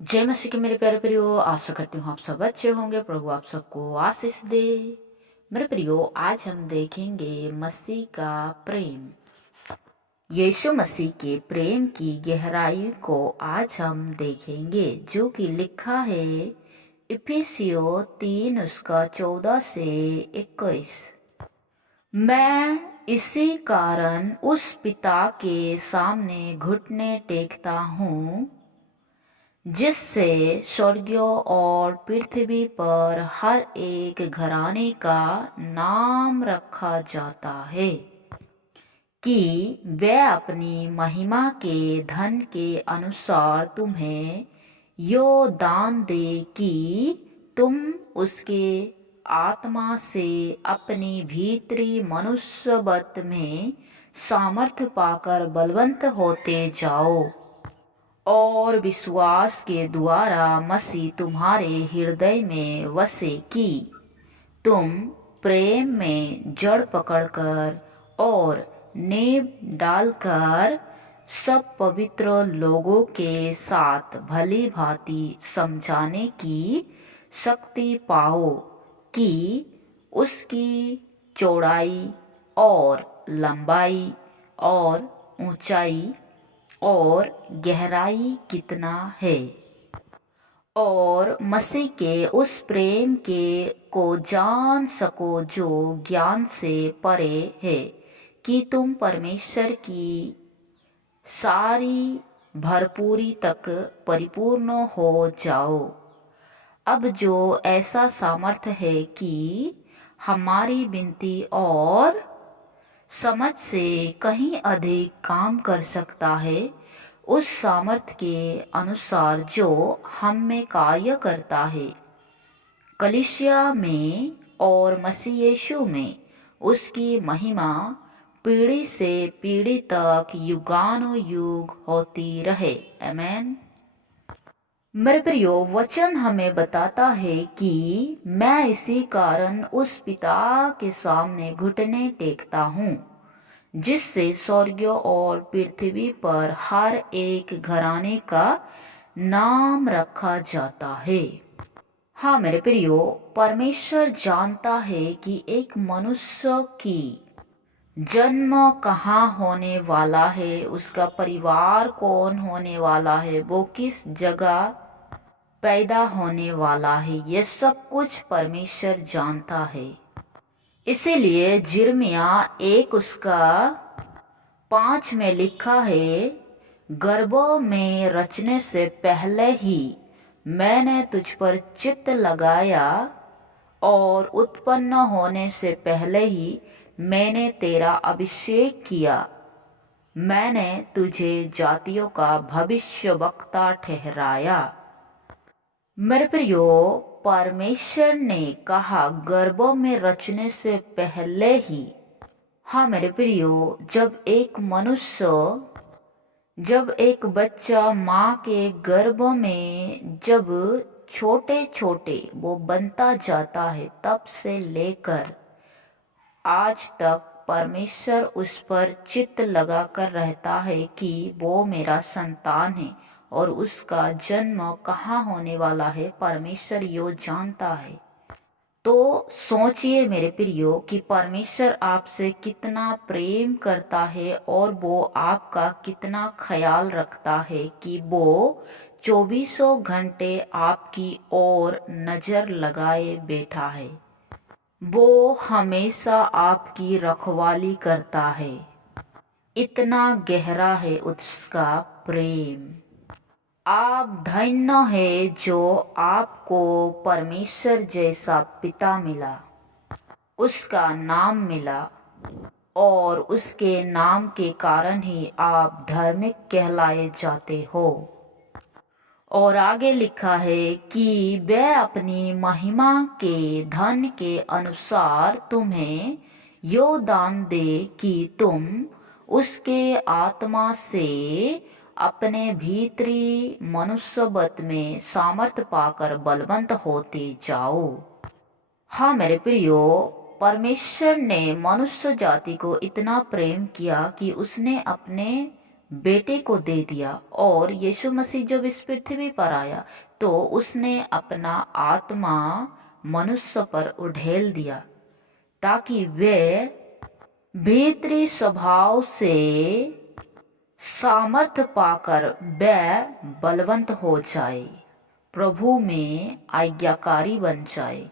जय मसीह के मेरे प्यारे प्रियो, आशा करती हूँ आप सब अच्छे होंगे। प्रभु आप सबको आशीष दे। मेरे प्रियो, आज हम देखेंगे मसीह का प्रेम। यीशु मसीह के प्रेम की गहराई को आज हम देखेंगे, जो कि लिखा है इफिसियों 3 उसका 14 से 21। मैं इसी कारण उस पिता के सामने घुटने टेकता हूँ जिससे स्वर्गों और पृथ्वी पर हर एक घराने का नाम रखा जाता है, कि वह अपनी महिमा के धन के अनुसार तुम्हें यो दान दे कि तुम उसके आत्मा से अपनी भीतरी मनुष्यवत में सामर्थ पाकर बलवंत होते जाओ, और विश्वास के द्वारा मसीह तुम्हारे हृदय में वसे, कि तुम प्रेम में जड़ पकड़कर और नींव डालकर सब पवित्र लोगों के साथ भली भांति समझाने की शक्ति पाओ, कि उसकी चौड़ाई और लंबाई और ऊंचाई और गहराई कितना है, और मसीह के उस प्रेम के को जान सको जो ज्ञान से परे है, कि तुम परमेश्वर की सारी भरपूरी तक परिपूर्ण हो जाओ। अब जो ऐसा सामर्थ्य है कि हमारी विनती और समझ से कहीं अधिक काम कर सकता है, उस सामर्थ्य के अनुसार जो हम में कार्य करता है। कलीसिया में और मसीह यीशु में उसकी महिमा पीढ़ी से पीढ़ी तक युगानुयुग होती रहे। आमीन। मेरे प्रियो, वचन हमें बताता है कि मैं इसी कारण उस पिता के सामने घुटने टेकता हूँ जिससे स्वर्गों और पृथ्वी पर हर एक घराने का नाम रखा जाता है। हाँ मेरे प्रियो, परमेश्वर जानता है कि एक मनुष्य की जन्म कहाँ होने वाला है, उसका परिवार कौन होने वाला है, वो किस जगह पैदा होने वाला है, ये सब कुछ परमेश्वर जानता है। इसीलिए यिर्मयाह 1 उसका 5 में लिखा है, गर्भ में रचने से पहले ही मैंने तुझ पर चित्त लगाया, और उत्पन्न होने से पहले ही मैंने तेरा अभिषेक किया। मैंने तुझे जातियों का भविष्यवक्ता ठहराया। मेरे प्रियो, परमेश्वर ने कहा गर्भ में रचने से पहले ही। हाँ मेरे प्रियो, जब एक बच्चा माँ के गर्भ में जब छोटे छोटे वो बनता जाता है, तब से लेकर आज तक परमेश्वर उस पर चित्त लगाकर रहता है कि वो मेरा संतान है, और उसका जन्म कहाँ होने वाला है परमेश्वर यो जानता है। तो सोचिए मेरे प्रियो कि परमेश्वर आपसे कितना प्रेम करता है, और वो आपका कितना ख्याल रखता है, कि वो 24 घंटे आपकी ओर नजर लगाए बैठा है। वो हमेशा आपकी रखवाली करता है। इतना गहरा है उसका प्रेम। आप धन्य है जो आपको परमेश्वर जैसा पिता मिला, उसका नाम मिला, और उसके नाम के कारण ही आप धार्मिक कहलाए जाते हो। और आगे लिखा है कि वह अपनी महिमा के धन के अनुसार तुम्हें यो दान दे कि तुम उसके आत्मा से अपने भीतरी मनुष्यवत में सामर्थ पाकर बलवंत होते जाओ। हाँ मेरे प्रियो, परमेश्वर ने मनुष्य जाति को इतना प्रेम किया कि उसने अपने बेटे को दे दिया। और यीशु मसीह जब इस पृथ्वी पर आया तो उसने अपना आत्मा मनुष्य पर उड़ेल दिया, ताकि वे भीतरी स्वभाव से सामर्थ पाकर वे बलवंत हो जाए, प्रभु में आज्ञाकारी बन जाए।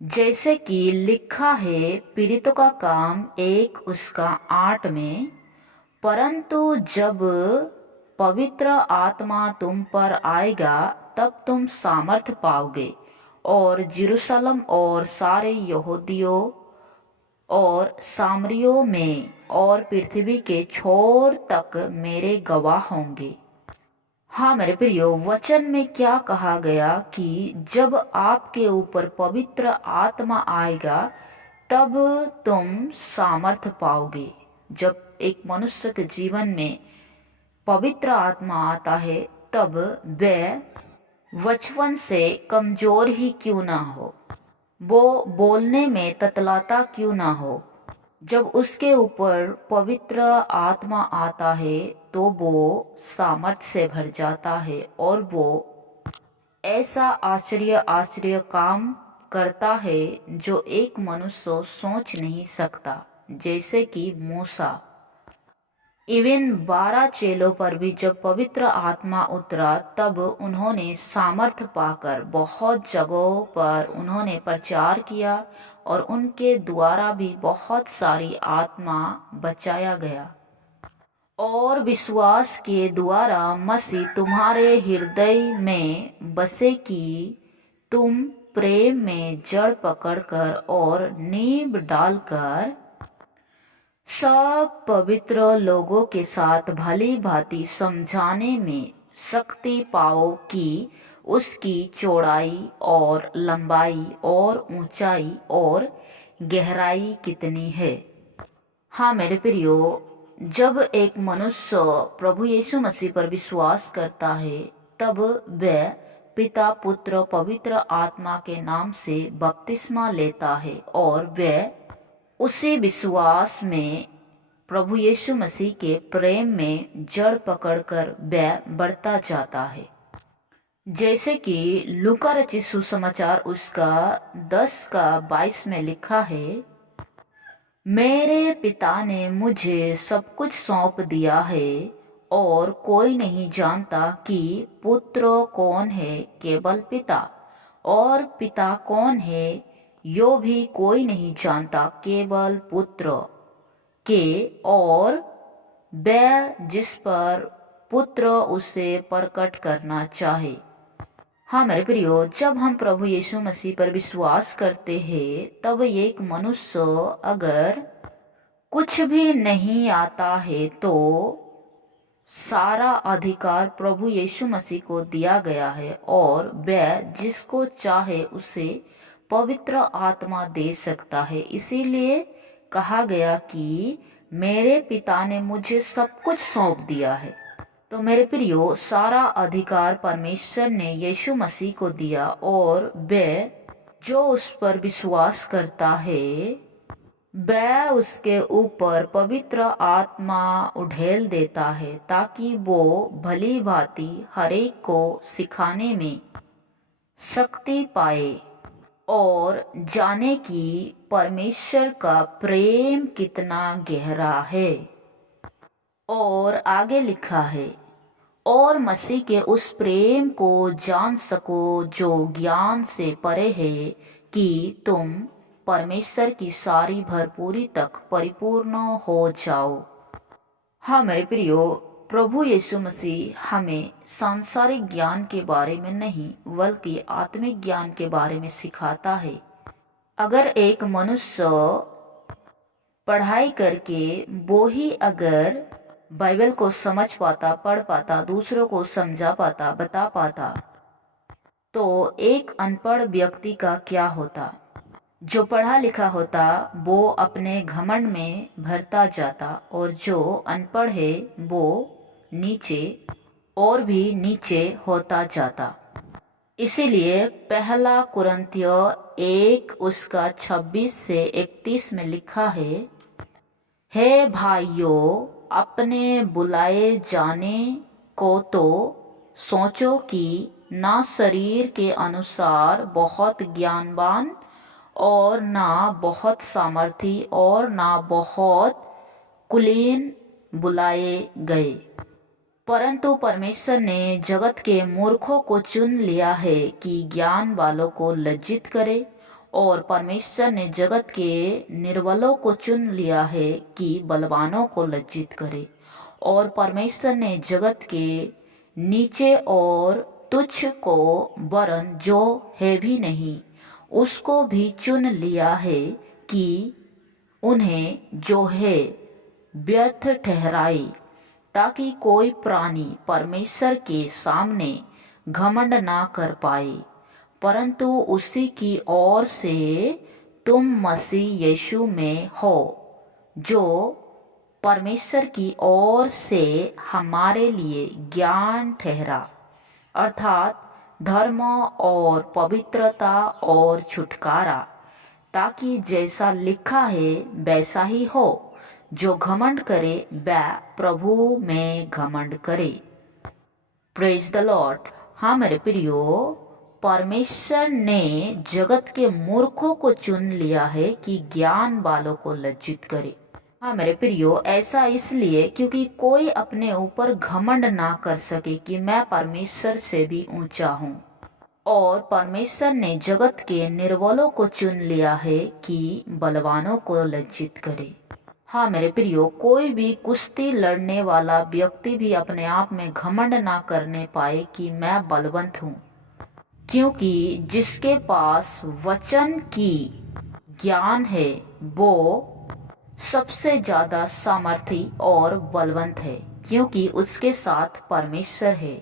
जैसे कि लिखा है, पीड़ितों का काम 1 उसका 8 में, परंतु जब पवित्र आत्मा तुम पर आएगा तब तुम सामर्थ पाओगे और यरूशलेम और सारे यहूदियों और सामरियों में और पृथ्वी के छोर तक मेरे गवाह होंगे। हाँ मेरे प्रियो, वचन में क्या कहा गया कि जब आपके ऊपर पवित्र आत्मा आएगा तब तुम सामर्थ पाओगे। जब एक मनुष्य के जीवन में पवित्र आत्मा आता है तब वह बचपन से कमजोर ही क्यों ना हो, वो बोलने में ततलाता क्यों ना हो, जब उसके ऊपर पवित्र आत्मा आता है तो वो सामर्थ्य से भर जाता है और वो ऐसा आश्चर्य काम करता है जो एक मनुष्य सोच नहीं सकता। जैसे कि मूसा, इवन 12 चेलों पर भी जब पवित्र आत्मा उतरा तब उन्होंने सामर्थ पाकर बहुत जगहों पर उन्होंने प्रचार किया और उनके द्वारा भी बहुत सारी आत्मा बचाया गया। और विश्वास के द्वारा मसीह तुम्हारे हृदय में बसे कि तुम प्रेम में जड़ पकड़कर और नींव डालकर सब पवित्र लोगों के साथ भली भांति समझाने में शक्ति पाओ कि उसकी चौड़ाई और लंबाई और ऊंचाई और गहराई कितनी है। हाँ मेरे प्रियो, जब एक मनुष्य प्रभु यीशु मसीह पर विश्वास करता है तब वह पिता पुत्र पवित्र आत्मा के नाम से बपतिस्मा लेता है और वह उसी विश्वास में प्रभु यीशु मसीह के प्रेम में जड़ पकड़कर वह बढ़ता जाता है। जैसे कि लूका रचित सुसमाचार उसका 10:22 में लिखा है, मेरे पिता ने मुझे सब कुछ सौंप दिया है और कोई नहीं जानता कि पुत्र कौन है केवल पिता, और पिता कौन है यो भी कोई नहीं जानता केवल पुत्र के, और वह जिस पर पुत्र उसे प्रकट करना चाहे। हाँ मेरे प्रियो, जब हम प्रभु यीशु मसीह पर विश्वास करते हैं तब एक मनुष्य अगर कुछ भी नहीं आता है तो सारा अधिकार प्रभु यीशु मसीह को दिया गया है और वह जिसको चाहे उसे पवित्र आत्मा दे सकता है। इसीलिए कहा गया कि मेरे पिता ने मुझे सब कुछ सौंप दिया है। तो मेरे प्रियो, सारा अधिकार परमेश्वर ने यीशु मसीह को दिया और वह जो उस पर विश्वास करता है वह उसके ऊपर पवित्र आत्मा उड़ेल देता है ताकि वो भली भांति हरेक को सिखाने में शक्ति पाए और जाने कि परमेश्वर का प्रेम कितना गहरा है। और आगे लिखा है, और मसीह के उस प्रेम को जान सको जो ज्ञान से परे है, कि तुम परमेश्वर की सारी भरपूरी तक परिपूर्ण हो जाओ। हाँ मेरे प्रियो, प्रभु यीशु मसीह हमें सांसारिक ज्ञान के बारे में नहीं बल्कि आत्मिक ज्ञान के बारे में सिखाता है। अगर एक मनुष्य पढ़ाई करके वो ही अगर बाइबल को समझ पाता, पढ़ पाता, दूसरों को समझा पाता, बता पाता, तो एक अनपढ़ व्यक्ति का क्या होता? जो पढ़ा लिखा होता वो अपने घमंड में भरता जाता और जो अनपढ़ है वो नीचे और भी नीचे होता जाता। इसीलिए पहला कुरिन्थियो 1 उसका 26 से 31 में लिखा है, हे भाइयों, अपने बुलाए जाने को तो सोचो कि ना शरीर के अनुसार बहुत ज्ञानवान और ना बहुत सामर्थी और ना बहुत कुलीन बुलाए गए, परंतु परमेश्वर ने जगत के मूर्खों को चुन लिया है कि ज्ञान वालों को लज्जित करे, और परमेश्वर ने जगत के निर्बलों को चुन लिया है कि बलवानों को लज्जित करे, और परमेश्वर ने जगत के नीचे और तुच्छ को वरन जो है भी नहीं उसको भी चुन लिया है कि उन्हें जो है व्यर्थ ठहराए, ताकि कोई प्राणी परमेश्वर के सामने घमंड ना कर पाए, परंतु उसी की ओर से तुम मसीह यीशु में हो, जो परमेश्वर की ओर से हमारे लिए ज्ञान ठहरा, अर्थात धर्म और पवित्रता और छुटकारा, ताकि जैसा लिखा है वैसा ही हो, जो घमंड करे वह प्रभु में घमंड करे। Praise the Lord. हाँ मेरे प्रियो, परमेश्वर ने जगत के मूर्खों को चुन लिया है कि ज्ञान वालों को लज्जित करे। हाँ मेरे प्रियो, ऐसा इसलिए क्योंकि कोई अपने ऊपर घमंड ना कर सके कि मैं परमेश्वर से भी ऊंचा हूँ, और परमेश्वर ने जगत के निर्बलों को चुन लिया है कि बलवानों को लज्जित करे। हाँ मेरे प्रियो, कोई भी कुश्ती लड़ने वाला व्यक्ति भी अपने आप में घमंड ना करने पाए कि मैं बलवंत हूँ, क्योंकि जिसके पास वचन की ज्ञान है वो सबसे ज्यादा सामर्थी और बलवंत है, क्योंकि उसके साथ परमेश्वर है,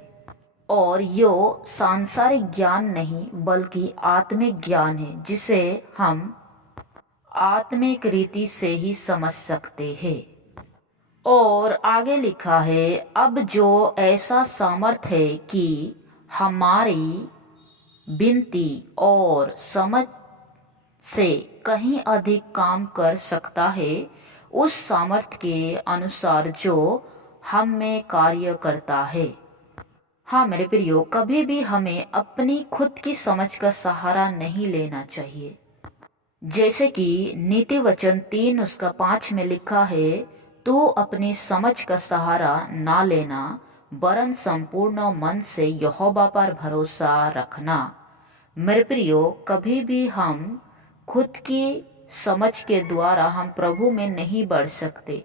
और यो सांसारिक ज्ञान नहीं बल्कि आत्मिक ज्ञान है, जिसे हम आत्मिक रीति से ही समझ सकते हैं। और आगे लिखा है, अब जो ऐसा सामर्थ है कि हमारी विनती और समझ से कहीं अधिक काम कर सकता है, उस सामर्थ के अनुसार जो हम में कार्य करता है। हाँ मेरे प्रियो, कभी भी हमें अपनी खुद की समझ का सहारा नहीं लेना चाहिए। जैसे कि नीति वचन 3:5 में लिखा है, तू अपनी समझ का सहारा ना लेना, वरन संपूर्ण मन से यहोवा पर भरोसा रखना। मेरे प्रियो, कभी भी हम खुद की समझ के द्वारा हम प्रभु में नहीं बढ़ सकते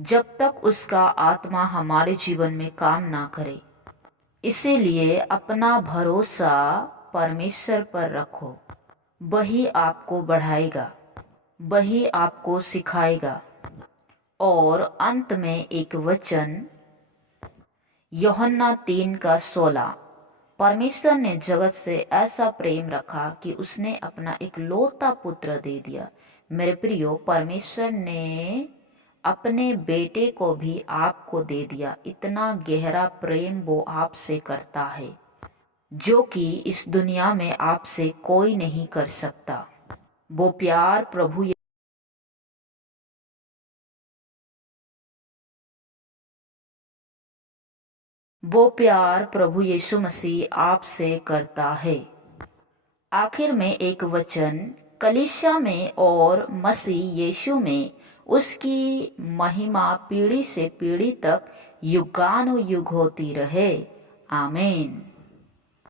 जब तक उसका आत्मा हमारे जीवन में काम ना करे। इसीलिए अपना भरोसा परमेश्वर पर रखो, वही आपको बढ़ाएगा, वही आपको सिखाएगा। और अंत में एक वचन यूहन्ना 3:16, परमेश्वर ने जगत से ऐसा प्रेम रखा कि उसने अपना इकलौता पुत्र दे दिया। मेरे प्रियो, परमेश्वर ने अपने बेटे को भी आपको दे दिया। इतना गहरा प्रेम वो आपसे करता है, जो कि इस दुनिया में आपसे कोई नहीं कर सकता। वो प्यार प्रभु यीशु मसीह आपसे करता है। आखिर में एक वचन कलीसिया में और मसीह यीशु में उसकी महिमा पीढ़ी से पीढ़ी तक युगानुयुग होती रहे। आमीन।